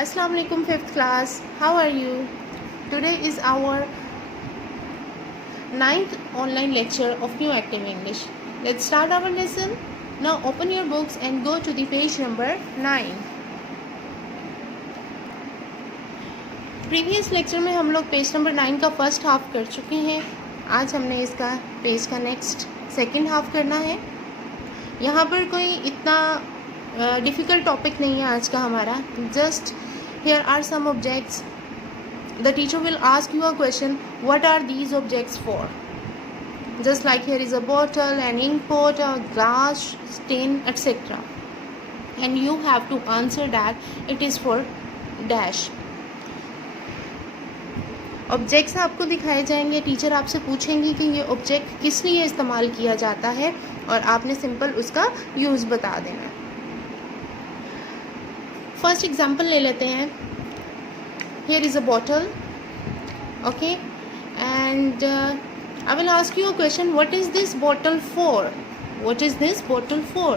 Assalamu alaikum 5th class. How are you? Today is our 9th online lecture of New Active English. Let's start our lesson. Now open your books and go to the page number 9. Previous lecture में हम लोग page number 9 का first half कर चुके हैं. आज हमने इसका पेज का नेक्स्ट सेकंड हाफ करना है. यहाँ पर कोई इतना डिफ़िकल्ट टॉपिक नहीं है आज का हमारा. Just here are some objects. The teacher will ask you a question, what are these objects for. Just like here is a bottle, an ink pot, a glass, tin, etc. And you have to answer that it is for dash. Objects आपको दिखाए जाएंगे. Teacher आपसे पूछेंगी कि ये object किस लिए इस्तेमाल किया जाता है और आपने सिंपल उसका यूज़ बता देना. फर्स्ट एग्जांपल ले लेते हैं. Here is a bottle. Okay, and I will ask you a question. What is this bottle for? What is this bottle for?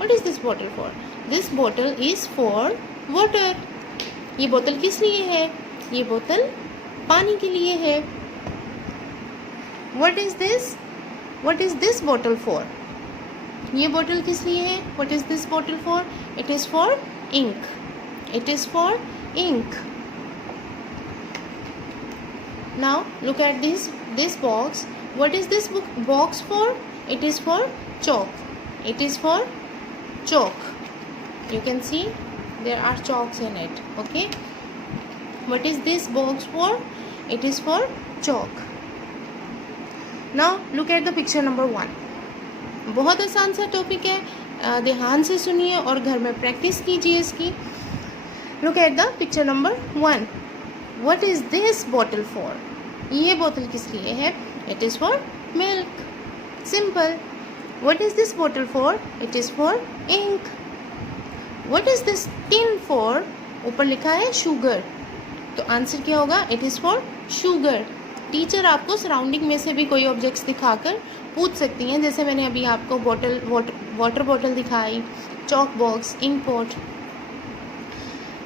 What is this bottle for? This bottle is for water. ये बोतल किस लिए है? ये बोतल पानी के लिए है. What is this? What is this bottle for? ये बोतल किस लिए है? What is this bottle for? It is for ink. It is for ink. Now look at this box. What is this box for? It is for chalk. It is for chalk. You can see there are chalks in it. Okay. What is this box for? It is for chalk. Now look at the picture number 1. बहुत आसान सा topic है. ध्यान से सुनिए और घर में प्रैक्टिस कीजिए इसकी. Look at the picture number 1. What is this bottle for? ये बोतल किस लिए है? It is for milk. Simple. What is this bottle for? It is for ink. What is this tin for? ऊपर लिखा है sugar. तो आंसर क्या होगा? It is for sugar. Teacher आपको सराउंडिंग में से भी कोई ऑब्जेक्ट्स दिखाकर पूछ सकती हैं. जैसे मैंने अभी आपको वाटर बॉटल दिखाई, chalk box, ink pot.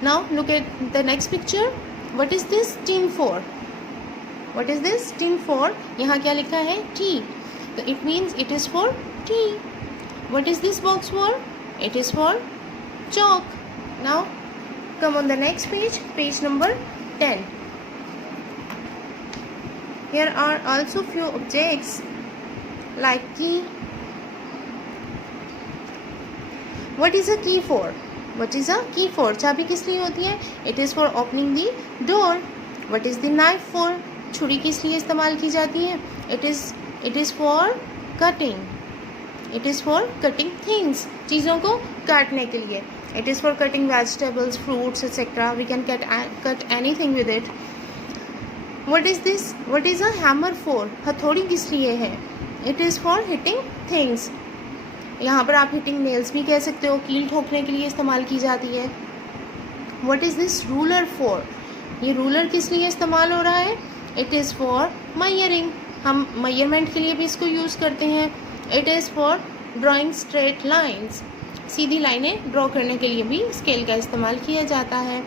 Now look at the next picture. What is this tin for? What is this tin for? यहाँ क्या लिखा है? Tea. तो it means it is for tea. What is this box for? It is for chalk. Now come on the next page, page number 10. Here are also few objects like key. What is a key for? What is a key for? चाबी किस लिए होती है? It is for opening the door. What is the knife for? छुरी किस लिए इस्तेमाल की जाती है? It is for cutting. It is for cutting things. चीज़ों को काटने के लिए. It is for cutting vegetables, fruits etcetera. We can cut any thing with it. What is this? What is a hammer for? हथौड़ी किस लिए है? It is for hitting things. यहाँ पर आप हिटिंग नेल्स भी कह सकते हो. कील ठोकने के लिए इस्तेमाल की जाती है. What is this ruler for? ये रूलर किस लिए इस्तेमाल हो रहा है? It is for measuring. हम मयरमेंट के लिए भी इसको यूज़ करते हैं. It is for drawing straight lines. सीधी लाइनें ड्रॉ करने के लिए भी स्केल का इस्तेमाल किया जाता है.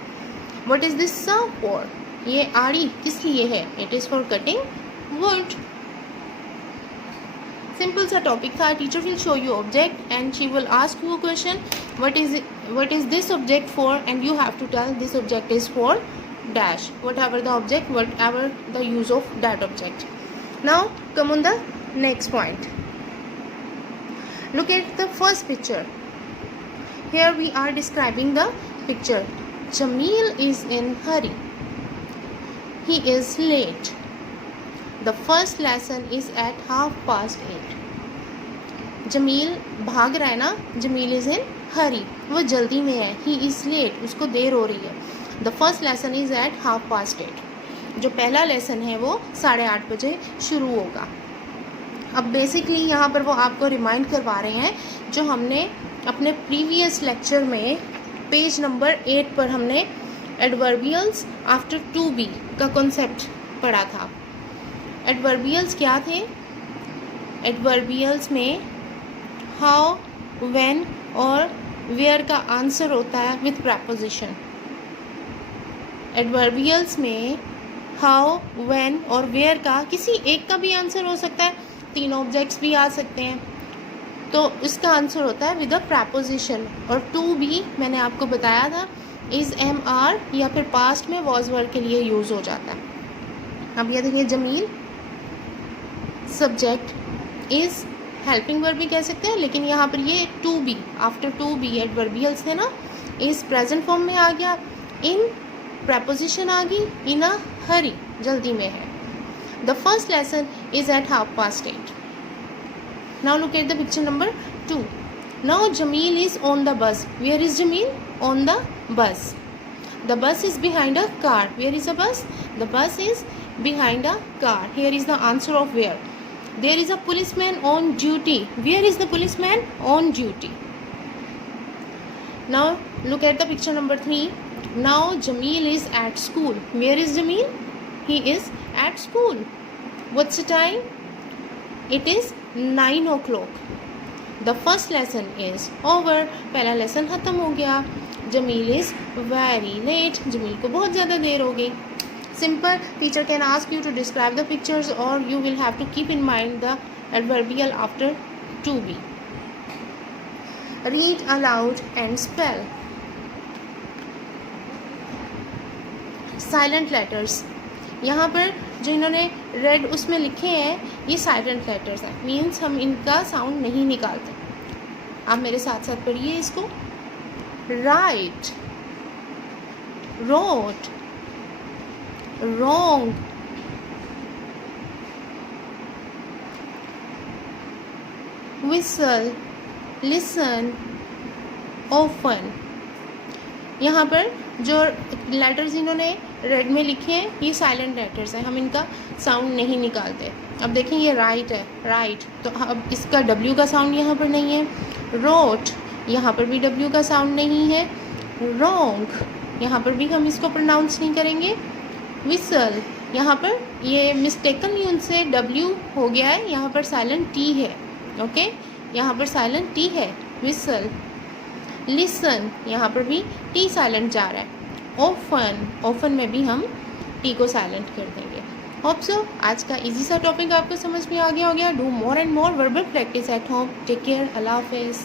What is this saw for? ये आड़ी किस लिए है? It is for cutting wood. Simple सा टॉपिक था. Teacher will show you object and she will ask you a question, what is this object for, and you have to tell this object is for dash, whatever the object, whatever the use of that object. Now come on the next point. Look at the first picture. Here we are describing the picture. Jamil is in hurry. He is late. The first lesson is at 8:30. Jamil भाग रहा है ना. Jamil is in hurry. वो जल्दी में है. He is late. उसको देर हो रही है. The first lesson is at 8:30. जो पहला लेसन है वो 8:30 बजे शुरू होगा. अब बेसिकली यहाँ पर वो आपको रिमाइंड करवा रहे हैं जो हमने अपने प्रीवियस लेक्चर में पेज नंबर 8 पर हमने एडवर्बियल्स आफ्टर टू बी का कॉन्सेप्ट पढ़ा था. एडवर्बियल्स क्या थे? एडवर्बियल्स में हाउ, व्हेन और वेयर का आंसर होता है विथ प्रपोजिशन. एडवर्बियल्स में हाउ, व्हेन और वेयर का किसी एक का भी आंसर हो सकता है, 3 ऑब्जेक्ट्स भी आ सकते हैं, तो इसका आंसर होता है विद अ प्रैपोजिशन। और टू बी मैंने आपको बताया था इज़, एम, आर या फिर पास्ट में वॉज वर्ड के लिए यूज़ हो जाता है। अब ये देखिए Jameel subject, is helping verb भी कह सकते हैं, लेकिन यहाँ पर ये to be, after to be adverbials है ना, इज़ प्रेजेंट फॉर्म में आ गया, इन प्रपोजिशन आ गई, इन अ हरी जल्दी में है। The first lesson is at 8:30। Now look at the picture number 2। Now Jameel is on the bus. Where is Jameel? On the bus. The bus is behind a car. Where is a bus? The bus is behind a car. Here is the answer of where. There is a policeman on duty. Where is the policeman? On duty. Now look at the picture number 3. Now Jameel is at school. Where is Jameel? He is at school. What's the time? It is 9 o'clock. The first lesson is over. पहला lesson ख़त्म हो गया. Jameel is very late. Jameel को बहुत ज़्यादा देर हो गई. Simple. Teacher can ask you to describe the pictures, or you will have to keep in mind the adverbial after to be. Read aloud and spell. Silent letters. यहाँ पर जो इन्होंने red उसमें लिखे हैं ये साइलेंट लेटर्स हैं, means हम इनका साउंड नहीं निकालते। आप मेरे साथ साथ पढ़िए इसको। Write, wrote, wrong, whistle, listen, often। यहाँ पर जो लेटर्स इन्होंने रेड में लिखे हैं ये साइलेंट लेटर्स हैं, हम इनका साउंड नहीं निकालते। अब देखें ये राइट है, राइट, तो अब इसका W का साउंड यहाँ पर नहीं है। रोट, यहाँ पर भी W का साउंड नहीं है। रॉन्ग, यहाँ पर भी हम इसको प्रोनाउंस नहीं करेंगे। विसल, यहाँ पर ये मिस्टेकनली उनसे W हो गया है, यहाँ पर साइलेंट T है। ओके, यहाँ पर साइलेंट T है। विसल। लिसन, यहाँ पर भी T साइलेंट जा रहा है। ऑफन, ऑफन में भी हम T को साइलेंट कर देंगे। होप सो आज का इजी सा टॉपिक आपको समझ में आ गया हो गया। Do more and more verbal practice at home. Take care. अल्लाह हाफिज़।